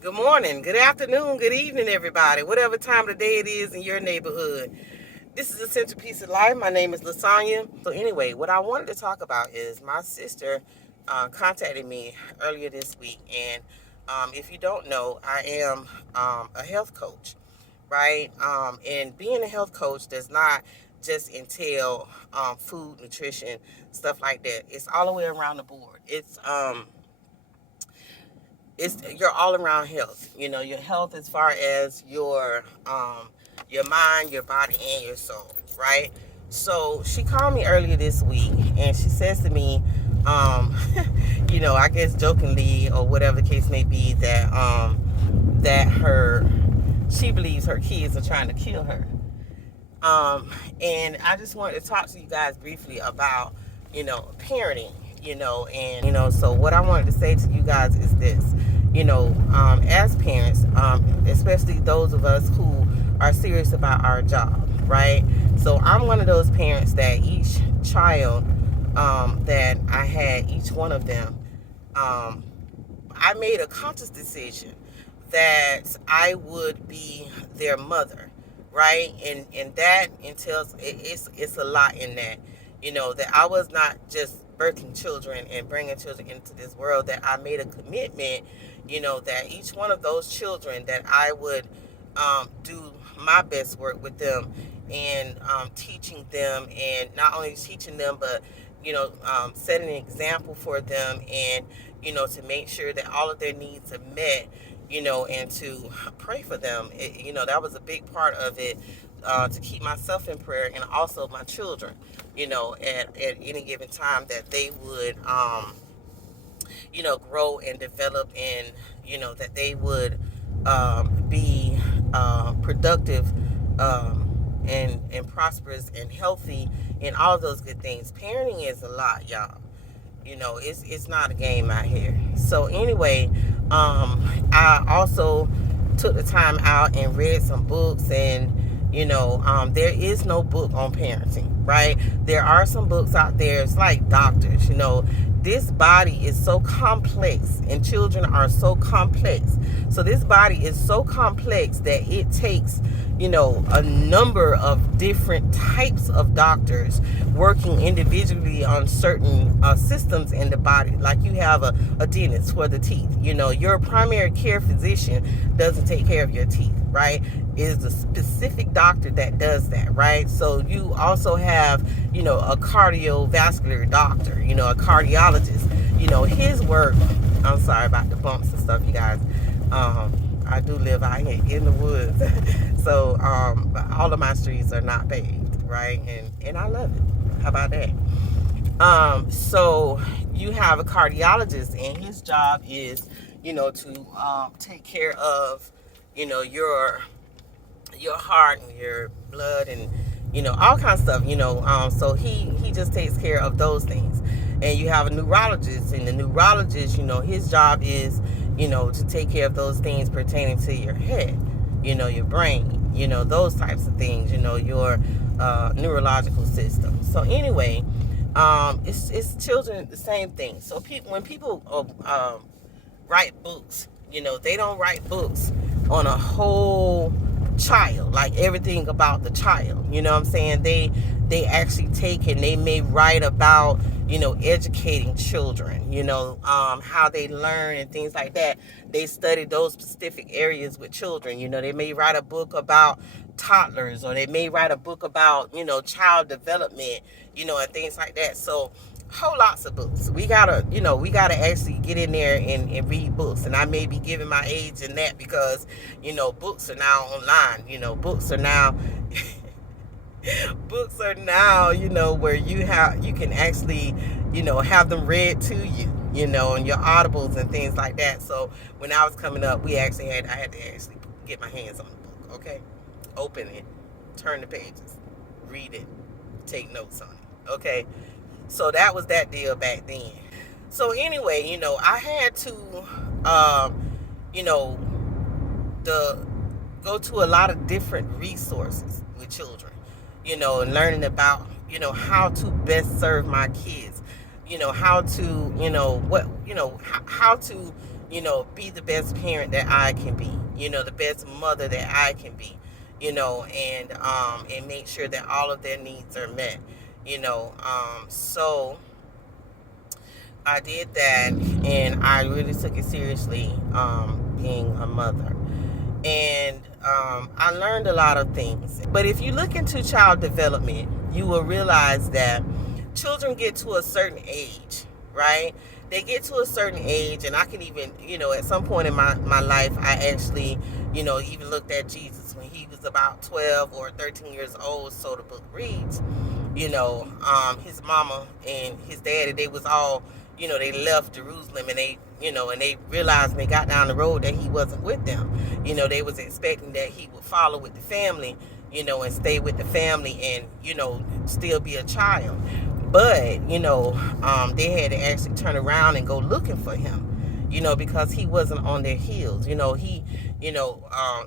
Good morning, good afternoon, good evening, everybody. Whatever time of the day it is in your neighborhood. This is Essential Piece of Life. My name is LaSonya. So anyway, what I wanted to talk about is my sister contacted me earlier this week. And if you don't know, I am a health coach, right? And being a health coach does not just entail food, nutrition, stuff like that. It's all the way around the board. It's your all around health. Your health as far as your mind, your body, and your soul, right? So she called me earlier this week, and she says to me, I guess jokingly or whatever the case may be, that her she believes her kids are trying to kill her. And I just wanted to talk to you guys briefly about, parenting, so what I wanted to say to you guys is this, as parents, especially those of us who are serious about our job, right? So I'm one of those parents that each child that I had, each one of them, um, I made a conscious decision that I would be their mother, right? And that entails it's a lot in that, that I was not just birthing children and bringing children into this world. That I made a commitment, that each one of those children that I would do my best work with them and teaching them, and not only teaching them but setting an example for them, and to make sure that all of their needs are met, and to pray for them. That was a big part of it, to keep myself in prayer and also my children, at any given time, that they would, grow and develop, and, that they would be productive, and prosperous and healthy and all of those good things. Parenting is a lot, y'all. It's not a game out here. So anyway, I also took the time out and read some books, and there is no book on parenting, right? There are some books out there. It's like doctors. This body is so complex, and children are so complex. So this body is so complex that it takes a number of different types of doctors working individually on certain systems in the body. Like you have a dentist for the teeth. Your primary care physician doesn't take care of your teeth, right? It is a specific doctor that does that, right? So you also have, a cardiovascular doctor, a cardiologist. His work. I'm sorry about the bumps and stuff, you guys. I do live out here in the woods, so all of my streets are not paved, right? And I love it. How about that? So you have a cardiologist, and his job is, to take care of, your heart and your blood, and all kinds of stuff. So he just takes care of those things. And you have a neurologist, and the neurologist, his job is, to take care of those things pertaining to your head, your brain, those types of things, your neurological system. So anyway, it's children, the same thing. So when people write books, they don't write books on a whole child, like everything about the child. You know what I'm saying? They actually take, and they may write about, educating children, how they learn and things like that. They study those specific areas with children. They may write a book about toddlers, or they may write a book about, child development, and things like that. So whole lots of books. We gotta actually get in there and read books. And I may be giving my age in that because, books are now online. Books are now books are now, where you can actually, have them read to you, and your audibles and things like that. So when I was coming up, I had to actually get my hands on the book, okay? Open it, turn the pages, read it, take notes on it, okay? So that was that deal back then. So anyway, I had to, you know, the go to a lot of different resources with children, and learning about, how to best serve my kids, how to, how to be the best parent that I can be, the best mother that I can be, and make sure that all of their needs are met, so I did that, and I really took it seriously, being a mother. And I learned a lot of things. But if you look into child development, you will realize that children get to a certain age, right? They get to a certain age, and I can even, at some point in my life, I actually, even looked at Jesus when he was about 12 or 13 years old, so the book reads. His mama and his daddy, they was all, they left Jerusalem, and they realized when they got down the road that he wasn't with them. They was expecting that he would follow with the family, and stay with the family and, still be a child. But, they had to actually turn around and go looking for him, because he wasn't on their heels.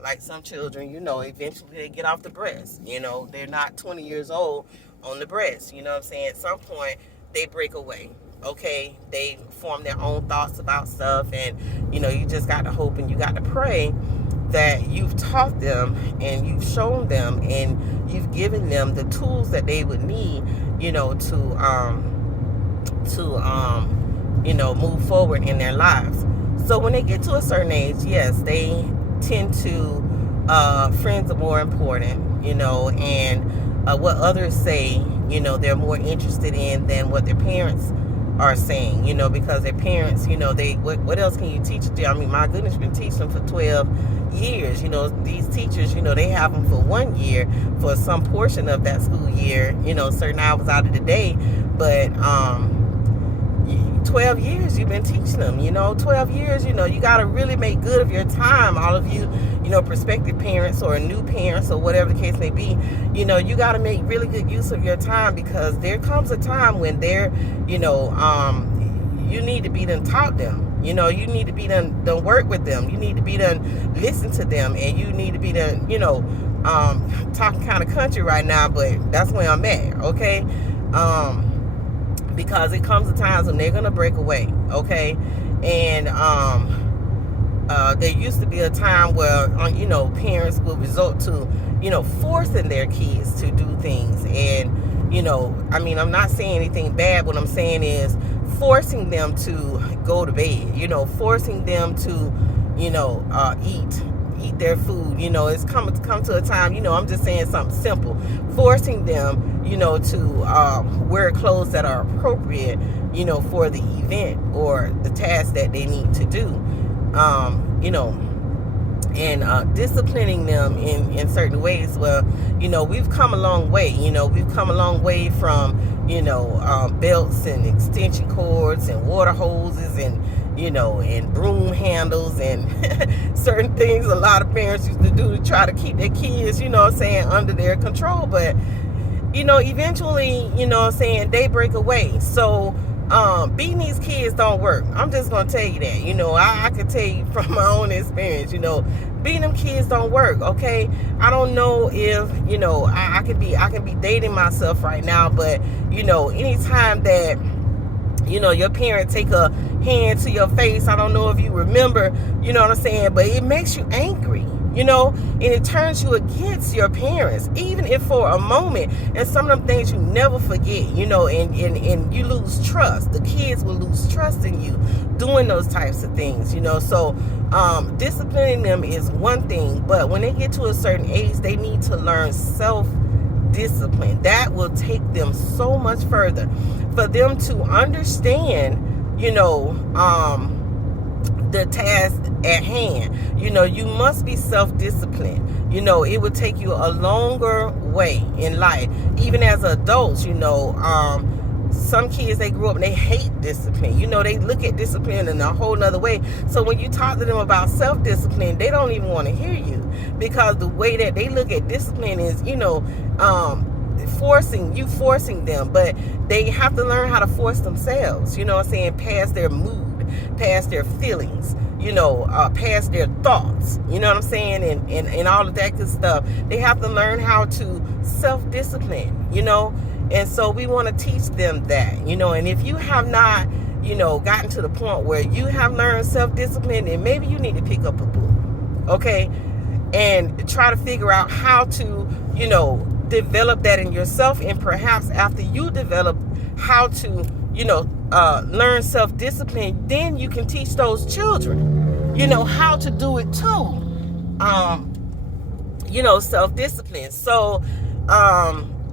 Like some children, eventually they get off the breast. They're not 20 years old on the breast. You know what I'm saying? At some point, they break away. Okay, they form their own thoughts about stuff, and you just got to hope and you got to pray that you've taught them and you've shown them and you've given them the tools that they would need, to move forward in their lives. So when they get to a certain age, yes, they tend to friends are more important, and what others say, they're more interested in than what their parents are saying, because their parents, what else can you teach them? I mean, my goodness, you've been teaching them for 12 years. These teachers, they have them for 1 year for some portion of that school year, certain hours out of the day. But 12 years you've been teaching them, 12 years, you got to really make good of your time. All of you, prospective parents or new parents or whatever the case may be, you got to make really good use of your time, because there comes a time when they're, you need to be done taught them. You need to be done work with them. You need to be done listen to them, and you need to be done, talking kind of country right now, but that's where I'm at, okay? Because it comes to times when they're gonna break away, okay? And there used to be a time where parents would resort to forcing their kids to do things, and I'm not saying anything bad. What I'm saying is forcing them to go to bed, forcing them to eat their food. It's come to a time, I'm just saying something simple, forcing them to wear clothes that are appropriate for the event or the task that they need to do, and disciplining them in certain ways. Well, we've come a long way. We've come a long way from belts and extension cords and water hoses and and broom handles and certain things a lot of parents used to do to try to keep their kids, under their control. But eventually, they break away. So beating these kids don't work. I'm just gonna tell you that. I could tell you from my own experience, beating them kids don't work. Okay, I don't know if I can be dating myself right now, but anytime that your parent take a hand to your face, I don't know if you remember, what I'm saying, but it makes you angry, and it turns you against your parents, even if for a moment. And some of them things you never forget, and you lose trust. The kids will lose trust in you doing those types of things, so disciplining them is one thing, but when they get to a certain age, they need to learn self-discipline. That will take them so much further, for them to understand the task at hand. You must be self-disciplined. It would take you a longer way in life. Even as adults, some kids, they grew up and they hate discipline. They look at discipline in a whole nother way. So when you talk to them about self-discipline, they don't even want to hear you, because the way that they look at discipline is, forcing them. But they have to learn how to force themselves, past their mood, past their feelings, past their thoughts, and all of that good stuff. They have to learn how to self-discipline, and so we want to teach them that, and if you have not gotten to the point where you have learned self-discipline, and maybe you need to pick up a book, okay, and try to figure out how to, develop that in yourself. And perhaps after you develop how to, learn self-discipline, then you can teach those children, how to do it too. Self-discipline. So,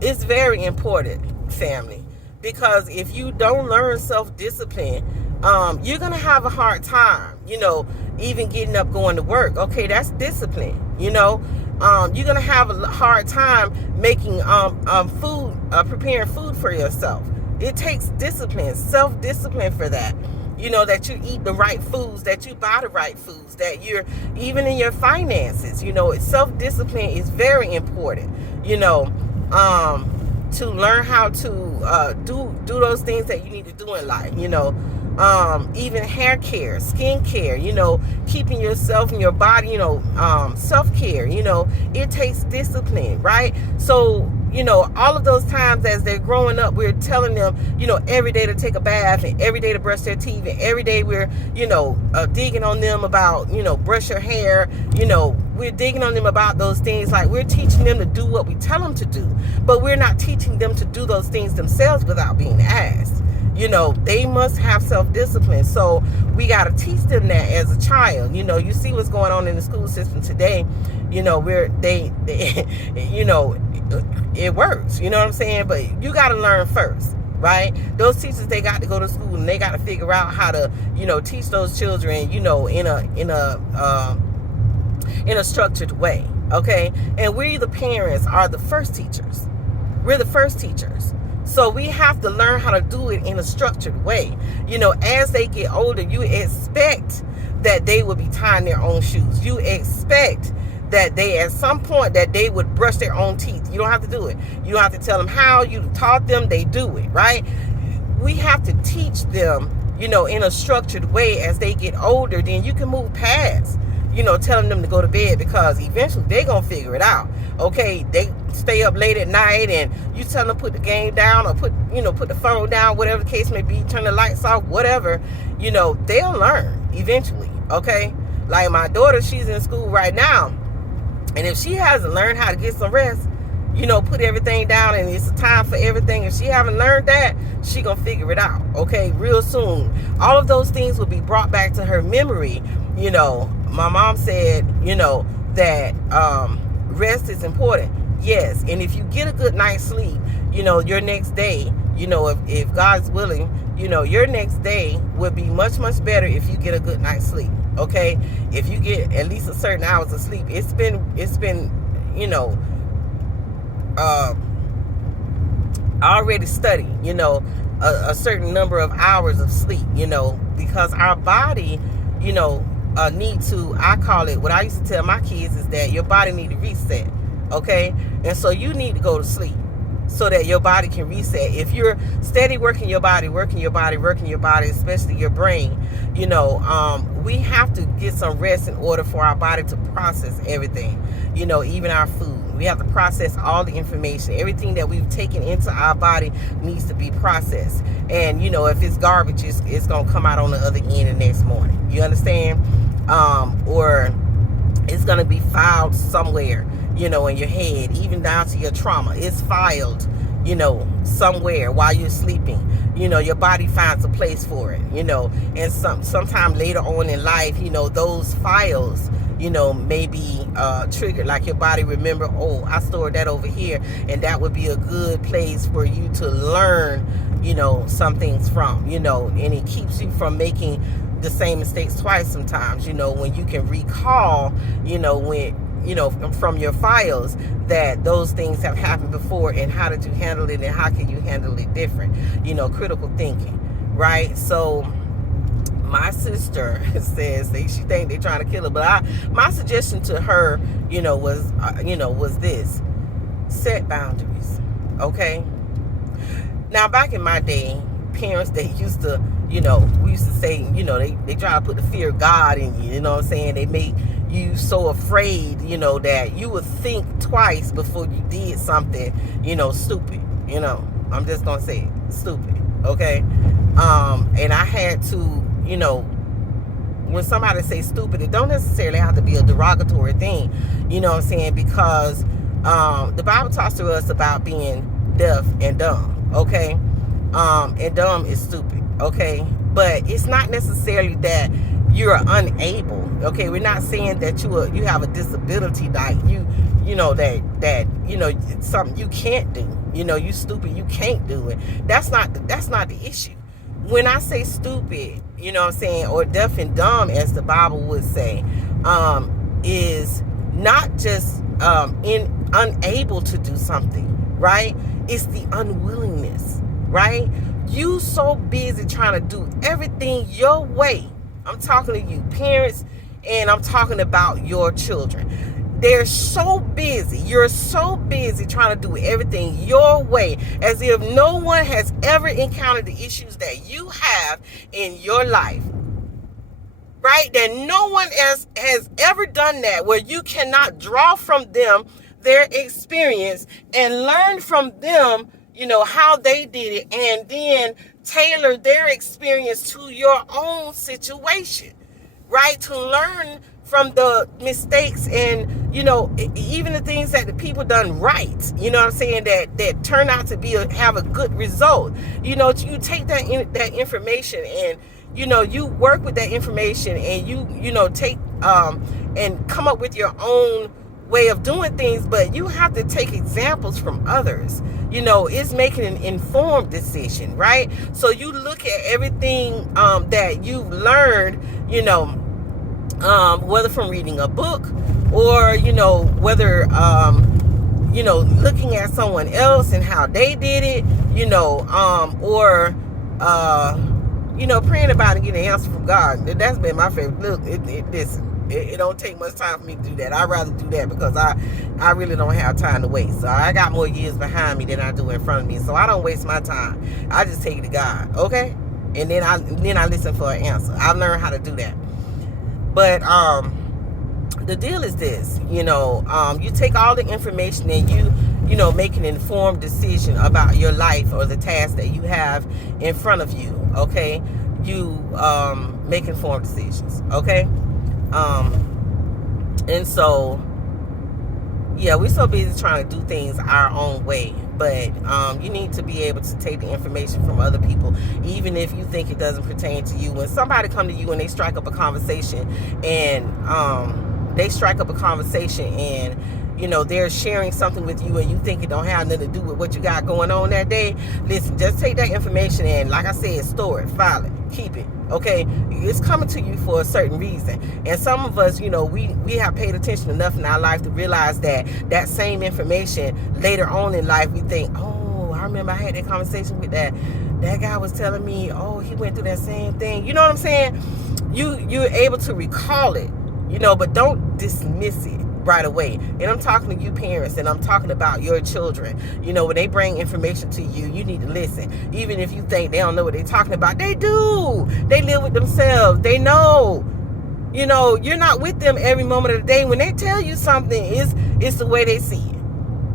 it's very important, family, because if you don't learn self-discipline, you're going to have a hard time, even getting up, going to work. Okay, that's discipline, you're going to have a hard time making food, preparing food for yourself. It takes discipline, self-discipline for that. That you eat the right foods, that you buy the right foods, that you're, even in your finances, self-discipline is very important, to learn how to do those things that you need to do in life, even hair care, skin care, keeping yourself and your body, self-care, it takes discipline, right? So, all of those times as they're growing up, we're telling them, every day to take a bath, and every day to brush their teeth, and every day we're, digging on them about, brush your hair, we're digging on them about those things. Like, we're teaching them to do what we tell them to do, but we're not teaching them to do those things themselves without being asked. They must have self-discipline. So we got to teach them that as a child. You see what's going on in the school system today, where they it works, you know what I'm saying? But you got to learn first, right? Those teachers, they got to go to school, and they got to figure out how to, teach those children, in a structured way, okay? And we, the parents, are the first teachers. We're the first teachers. So we have to learn how to do it in a structured way. As they get older, you expect that they will be tying their own shoes. You expect that they, at some point, that they would brush their own teeth. You don't have to do it. You don't have to tell them how. You taught them, they do it, right? We have to teach them, in a structured way as they get older. Then you can move past, telling them to go to bed, because eventually they're going to figure it out. Okay, they stay up late at night, and you tell them to put the game down, or put the phone down, whatever the case may be, turn the lights off, whatever, they'll learn eventually, okay? Like my daughter, she's in school right now, and if she hasn't learned how to get some rest, put everything down, and it's a time for everything, if she haven't learned that, she gonna figure it out, okay, real soon. All of those things will be brought back to her memory. My mom said, that rest is important. Yes, and if you get a good night's sleep, your next day, if God's willing, your next day will be much, much better if you get a good night's sleep, okay? If you get at least a certain hours of sleep. It's been already studied, a certain number of hours of sleep, because our body, need to, I call it, what I used to tell my kids is that your body need to reset, okay? And so you need to go to sleep so that your body can reset. If you're steady working your body, especially your brain, we have to get some rest in order for our body to process everything, even our food. We have to process all the information. Everything that we've taken into our body needs to be processed. And, if it's garbage, it's going to come out on the other end the next morning. You understand? Or it's going to be filed somewhere, in your head, even down to your trauma. It's filed, somewhere while you're sleeping. Your body finds a place for it, and sometime later on in life, those files, may be triggered, like your body remember, oh, I stored that over here, and that would be a good place for you to learn, some things from, and it keeps you from making the same mistakes twice sometimes, when you can recall, when, from your files that those things have happened before, and how did you handle it, and how can you handle it different, critical thinking, right? So my sister says she think they're trying to kill her, but my suggestion to her, was this: set boundaries, okay? Now, back in my day, parents, they used to, we used to say, they try to put the fear of God in you, what I'm saying? They make you so afraid, that you would think twice before you did something, stupid, I'm just going to say it, stupid, okay? And I had to, when somebody say stupid, it don't necessarily have to be a derogatory thing, you know what I'm saying? Because the Bible talks to us about being deaf and dumb, okay? And dumb is stupid, okay? But it's not necessarily that you're unable, okay? We're not saying that you have a disability, like it's something you can't do. You stupid, you can't do it. That's not the issue. When I say stupid, you know what I'm saying, or deaf and dumb, as the Bible would say, is not just unable to do something, right? It's the unwillingness, right? You so busy trying to do everything your way. I'm talking to you parents, and I'm talking about your children. They're so busy. You're so busy trying to do everything your way, as if no one has ever encountered the issues that you have in your life, right? That no one else has ever done that, where you cannot draw from them their experience and learn from them, how they did it, and then tailor their experience to your own situation, right? To learn from the mistakes and, even the things that the people done right, you know what I'm saying, that turn out to have a good result. You take that information, and, you work with that information, and you take, and come up with your own way of doing things, but you have to take examples from others. It's making an informed decision, right? So you look at everything that you've learned, whether from reading a book, or whether looking at someone else and how they did it, or praying about it and getting an answer from God. That's been my favorite. Look, it don't take much time for me to do that. I'd rather do that, because I really don't have time to waste. So I got more years behind me than I do in front of me. So I don't waste my time. I just take it to God, okay? And then I listen for an answer. I've learned how to do that. But the deal is this, you take all the information, and you make an informed decision about your life or the task that you have in front of you, okay? You make informed decisions, okay? And so, yeah, we're so busy trying to do things our own way. But you need to be able to take the information from other people, even if you think it doesn't pertain to you. When somebody come to you and they strike up a conversation, and they're sharing something with you, and you think it don't have nothing to do with what you got going on that day, listen, just take that information, and like I said, store it, file it, keep it, okay? It's coming to you for a certain reason. And some of us, we have paid attention enough in our life to realize that same information later on in life, we think, oh, I remember I had that conversation with that guy was telling me, oh, he went through that same thing. You know what I'm saying? You're able to recall it, but don't dismiss it right away. And I'm talking to you parents, and I'm talking about your children. When they bring information to you, you need to listen. Even if you think they don't know what they're talking about, they do. They live with themselves. They know. You're not with them every moment of the day. When they tell you something, it's the way they see it.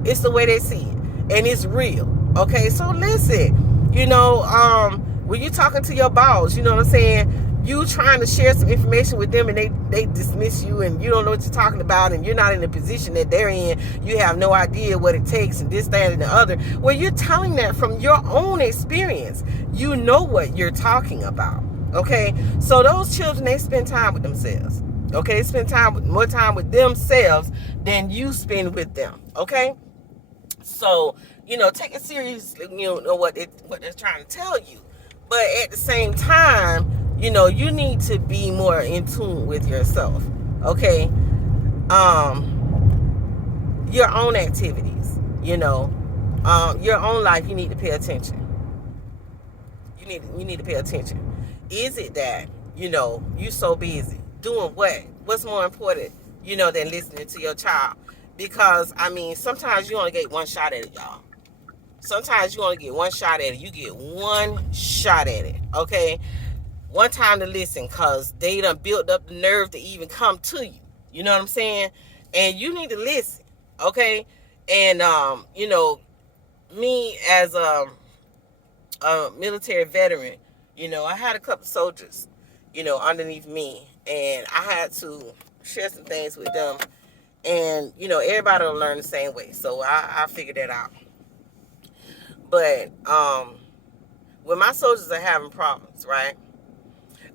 It's the way they see it. And it's real. Okay, so listen. When you're talking to your boss, you know what I'm saying, you trying to share some information with them, and they dismiss you, and you don't know what you're talking about, and you're not in the position that they're in. You have no idea what it takes, and this, that, and the other. Well, you're telling that from your own experience. You know what you're talking about, okay? So those children, they spend time with themselves, okay? They spend more time with themselves than you spend with them, okay? So, take it seriously, what they're trying to tell you. But at the same time, you need to be more in tune with yourself, okay? Your own activities, your own life, you need to pay attention. You need to pay attention. Is it that, you so busy doing what? What's more important, than listening to your child? Because, sometimes you only get one shot at it, y'all. Sometimes you only get one shot at it. You get one shot at it, okay? One time to listen, because they done built up the nerve to even come to you. You know what I'm saying? And you need to listen, okay? And, me as a military veteran, I had a couple soldiers, underneath me, and I had to share some things with them. And, everybody don't learn the same way. So I figured that out. But when my soldiers are having problems, right?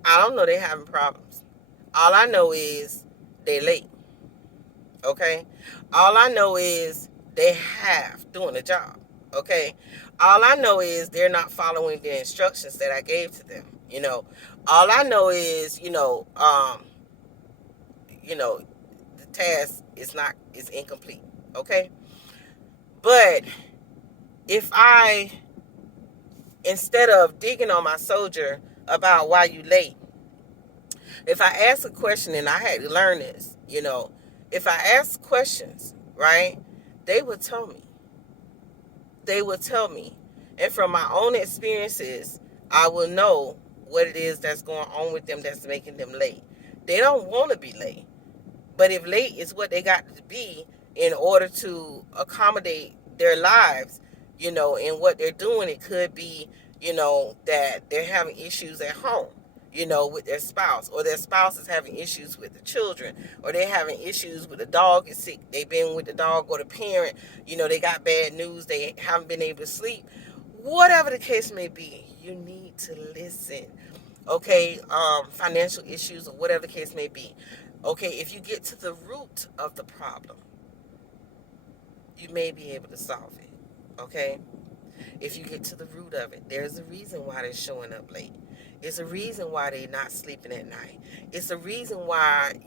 I don't know they having problems. All I know is they late. Okay? All I know is they half doing the job. Okay? All I know is they're not following the instructions that I gave to them. All I know is, the task is incomplete. Okay? But if I, instead of digging on my soldier about why you late, if I ask a question, and I had to learn this, if I ask questions, right, they would tell me. They would tell me. And from my own experiences, I will know what it is that's going on with them that's making them late. They don't want to be late. But if late is what they got to be in order to accommodate their lives, and what they're doing, it could be, that they're having issues at home, with their spouse, or their spouse is having issues with the children, or they're having issues with the dog is sick. They've been with the dog or the parent, they got bad news, they haven't been able to sleep. Whatever the case may be, you need to listen. Okay, financial issues or whatever the case may be. Okay, if you get to the root of the problem, you may be able to solve it. Okay, if you get to the root of it, there's a reason why they're showing up late. It's a reason why they're not sleeping at night. It's a reason why,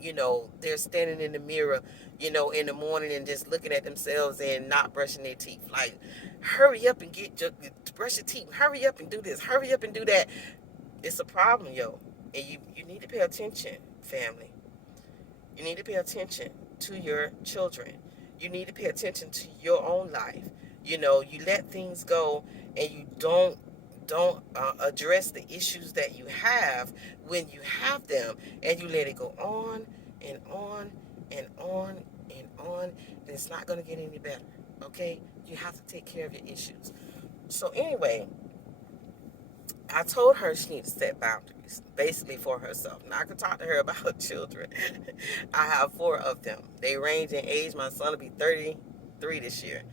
they're standing in the mirror, in the morning and just looking at themselves and not brushing their teeth. Like, hurry up and brush your teeth. Hurry up and do this. Hurry up and do that. It's a problem, yo. And you need to pay attention, family. You need to pay attention to your children. You need to pay attention to your own life. You let things go, and you don't address the issues that you have when you have them, and you let it go on and on and on and on, and it's not going to get any better. Okay? You have to take care of your issues. So anyway, I told her she needs to set boundaries, basically for herself. Now, I could talk to her about children. I have 4 of them. They range in age. My son will be 33 this year.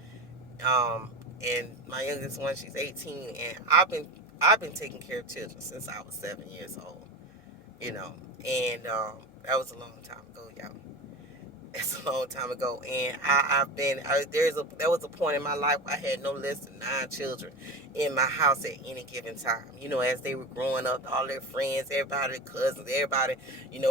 And my youngest one, she's 18. And I've been taking care of children since I was 7 years old. And that was a long time ago, y'all. It's a long time ago, and there was a point in my life where I had no less than 9 children in my house at any given time. As they were growing up, all their friends, everybody, their cousins, everybody,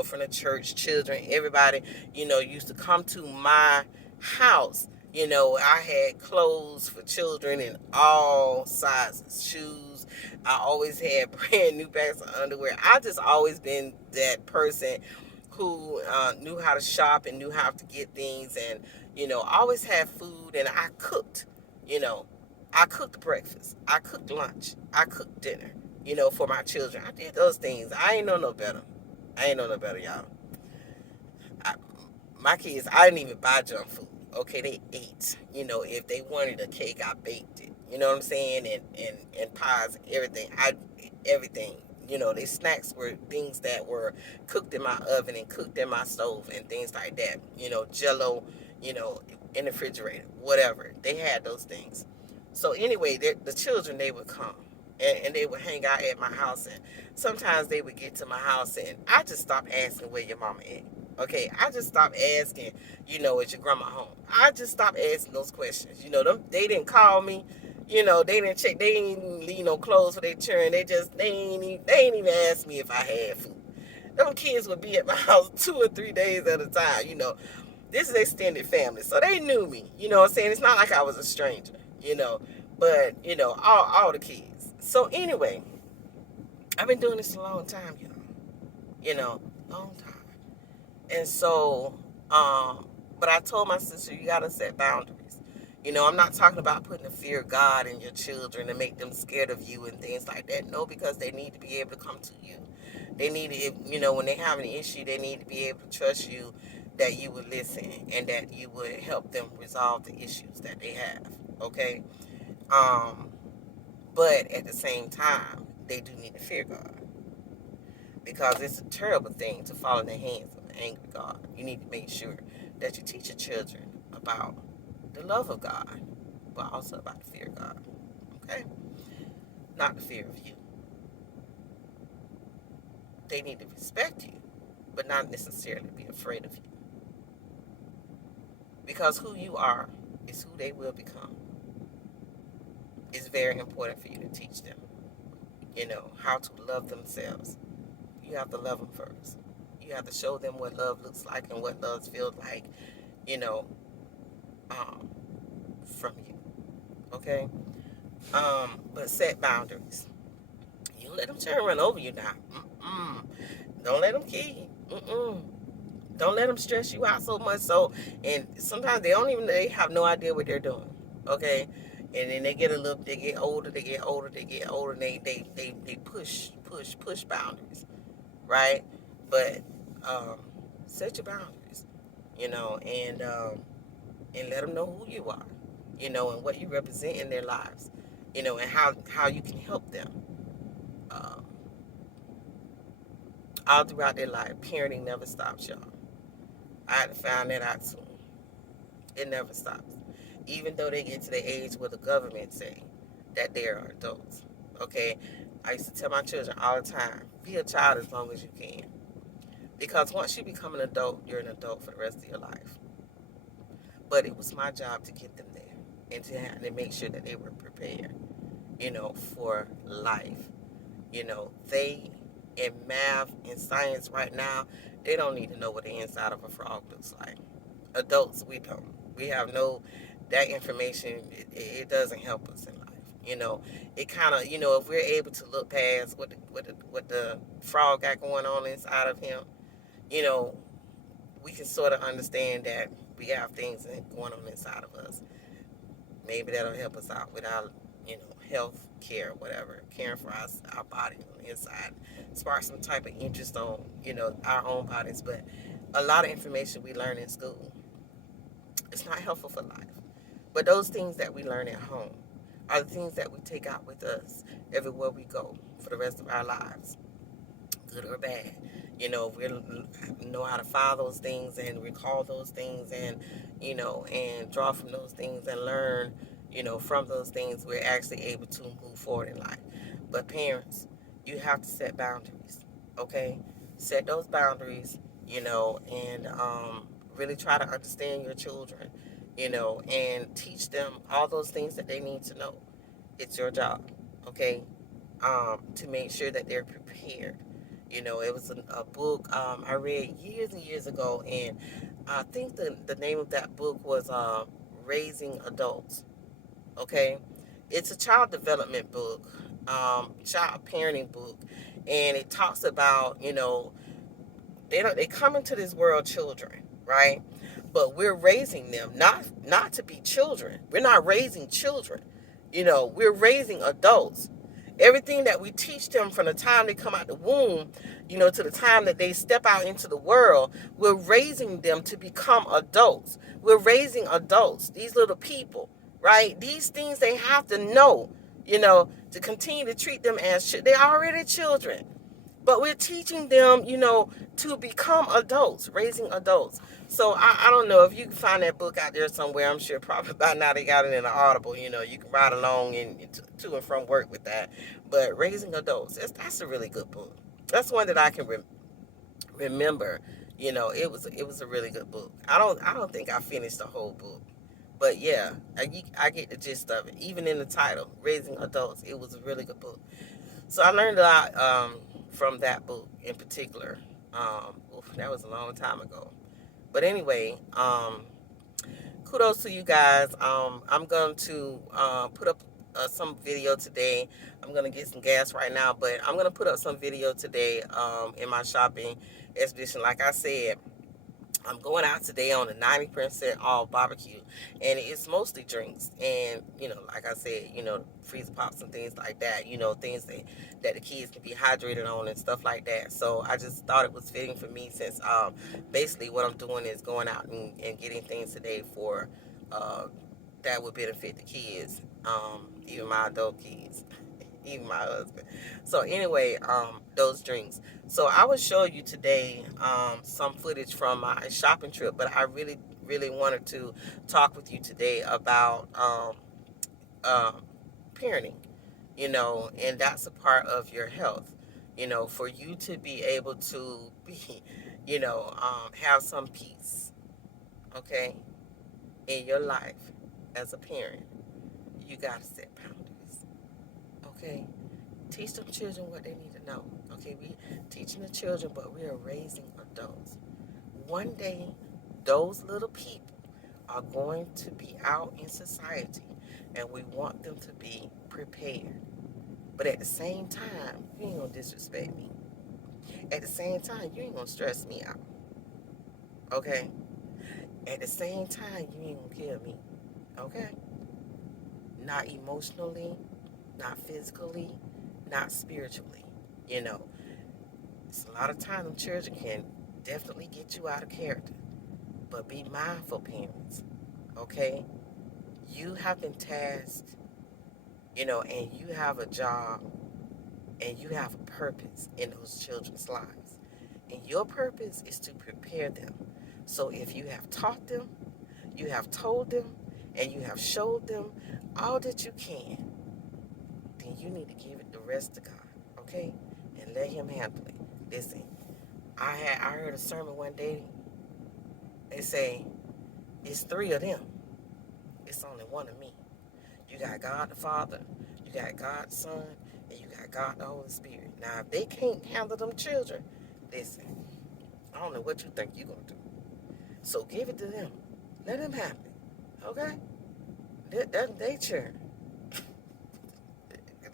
from the church, children, everybody, used to come to my house. I had clothes for children in all sizes, shoes. I always had brand new packs of underwear. I just always been that person who knew how to shop and knew how to get things, and always had food. And I cooked. I cooked breakfast, I cooked lunch, I cooked dinner, for my children. I did those things. I ain't know no better. Y'all. I, my kids, I didn't even buy junk food. Okay, they ate. If they wanted a cake, I baked it. You know what I'm saying? And pies, everything. Their snacks were things that were cooked in my oven and cooked in my stove and things like that. Jello, in the refrigerator, whatever. They had those things. So anyway, the children, they would come and they would hang out at my house, and sometimes they would get to my house, and I just stopped asking where your mama at. Okay, I just stopped asking, is your grandma home? I just stopped asking those questions. They didn't call me. They didn't check. They didn't leave no clothes for their children. They ain't even asked me if I had food. Them kids would be at my house 2 or 3 days at a time. This is extended family, so they knew me. What I'm saying? It's not like I was a stranger. But all the kids. So anyway, I've been doing this a long time, y'all. Long time. And so, but I told my sister, you gotta set boundaries. I'm not talking about putting the fear of God in your children and make them scared of you and things like that. No, because they need to be able to come to you. They need to, when they have an issue, they need to be able to trust you, that you would listen and that you would help them resolve the issues that they have. Okay? But at the same time, they do need to fear God, because it's a terrible thing to fall in the hands of an angry God. You need to make sure that you teach your children about the love of God, but also about the fear of God. Okay? Not the fear of you. They need to respect you, but not necessarily be afraid of you. Because who you are is who they will become. It's very important for you to teach them, how to love themselves. You have to love them first. You have to show them what love looks like and what love feels like, you know, um, from you. Okay? But set boundaries. You let them turn run over you now. Mm-mm. Don't let them kill you. Mm-mm. Don't let them stress you out so much. So, and sometimes they have no idea what they're doing. Okay? And then they get older, and they push boundaries, right? But set your boundaries, and let them know who you are, and what you represent in their lives, and how you can help them um, all throughout their life. Parenting never stops, y'all. I had to find that out soon. It never stops. Even though they get to the age where the government say that they are adults. Okay? I used to tell my children all the time, be a child as long as you can. Because once you become an adult, you're an adult for the rest of your life. But it was my job to get them there and to make sure that they were prepared, for life. They in math and science right now, they don't need to know what the inside of a frog looks like. Adults, we don't. We have no that information. It doesn't help us in life. It kind of if we're able to look past what the frog got going on inside of him, you know, we can sort of understand that we have things going on inside of us. Maybe that'll help us out with our, health care, whatever, caring for our body on the inside, spark some type of interest on, our own bodies. But a lot of information we learn in school, it's not helpful for life. But those things that we learn at home are the things that we take out with us everywhere we go for the rest of our lives, good or bad. If we know how to find those things and recall those things, and draw from those things and learn, from those things, we're actually able to move forward in life. But parents, you have to set boundaries, okay? Set those boundaries, and really try to understand your children, and teach them all those things that they need to know. It's your job, okay? To make sure that they're prepared. It was a book I read years and years ago, and I think the name of that book was Raising Adults. Okay, it's a child development book, child parenting book, and it talks about they come into this world children, right? But we're raising them not to be children. We're not raising children. We're raising adults. Everything that we teach them from the time they come out the womb, to the time that they step out into the world, we're raising them to become adults. We're raising adults, these little people, right? These things they have to know, to continue to treat them as they're already children. But we're teaching them, to become adults, raising adults. So I don't know if you can find that book out there somewhere. I'm sure probably by now they got it in the Audible. You can ride along to and from work with that. But Raising Adults, that's a really good book. That's one that I can remember. It was a really good book. I don't think I finished the whole book. But yeah, I get the gist of it. Even in the title, Raising Adults, it was a really good book. So I learned a lot from that book in particular. That was a long time ago. But anyway, kudos to you guys. I'm going to put up some video today. I'm going to get some gas right now, but I'm going to put up some video today in my shopping expedition. Like I said, I'm going out today on a 90% off barbecue, and it's mostly drinks. And, like I said, freezer pops and things like that, things that the kids can be hydrated on and stuff like that. So I just thought it was fitting for me since basically what I'm doing is going out and getting things today for that would benefit the kids, even my adult kids. even my husband. So anyway, those drinks. So I will show you today some footage from my shopping trip, but I really wanted to talk with you today about um, parenting, and that's a part of your health, for you to be able to be, have some peace, okay, in your life as a parent. You got to set boundaries, okay? Teach them children what they need to know, okay? We teaching the children, but we are raising adults. One day, those little people are going to be out in society, and we want them to be prepared. But at the same time, you ain't gonna disrespect me. At the same time, you ain't gonna stress me out. Okay? At the same time, you ain't gonna kill me. Okay? Not emotionally, not physically, not spiritually. You know, it's a lot of times them children can definitely get you out of character. But be mindful, parents. Okay? You have been tasked, and you have a job and you have a purpose in those children's lives. And your purpose is to prepare them. So if you have taught them, you have told them, and you have showed them all that you can, then you need to give it the rest to God, okay? And let Him handle it. Listen, I heard a sermon one day. They say it's three of them. It's only one of me. You got God the Father, you got God the Son, and you got God the Holy Spirit. Now, if they can't handle them children, listen, I don't know what you think you're going to do. So give it to them. Let them have it. Okay? That's their turn.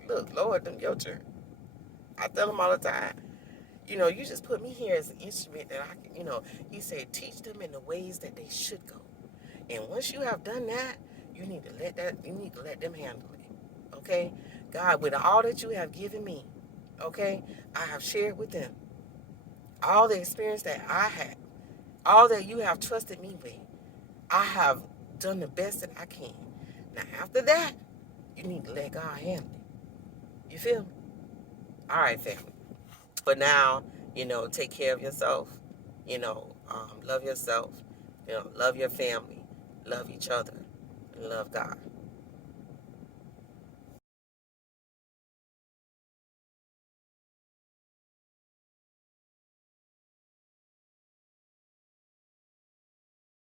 Look, Lord, them your turn. I tell them all the time. You just put me here as an instrument that I can, He said, teach them in the ways that they should go. And once you have done that, you need to let them handle it. Okay? God, with all that you have given me, okay, I have shared with them all the experience that I had, all that you have trusted me with. I have done the best that I can. Now, after that, you need to let God handle it. You feel me? All right, family. For now, take care of yourself. Love yourself. Love your family. Love each other. And love God.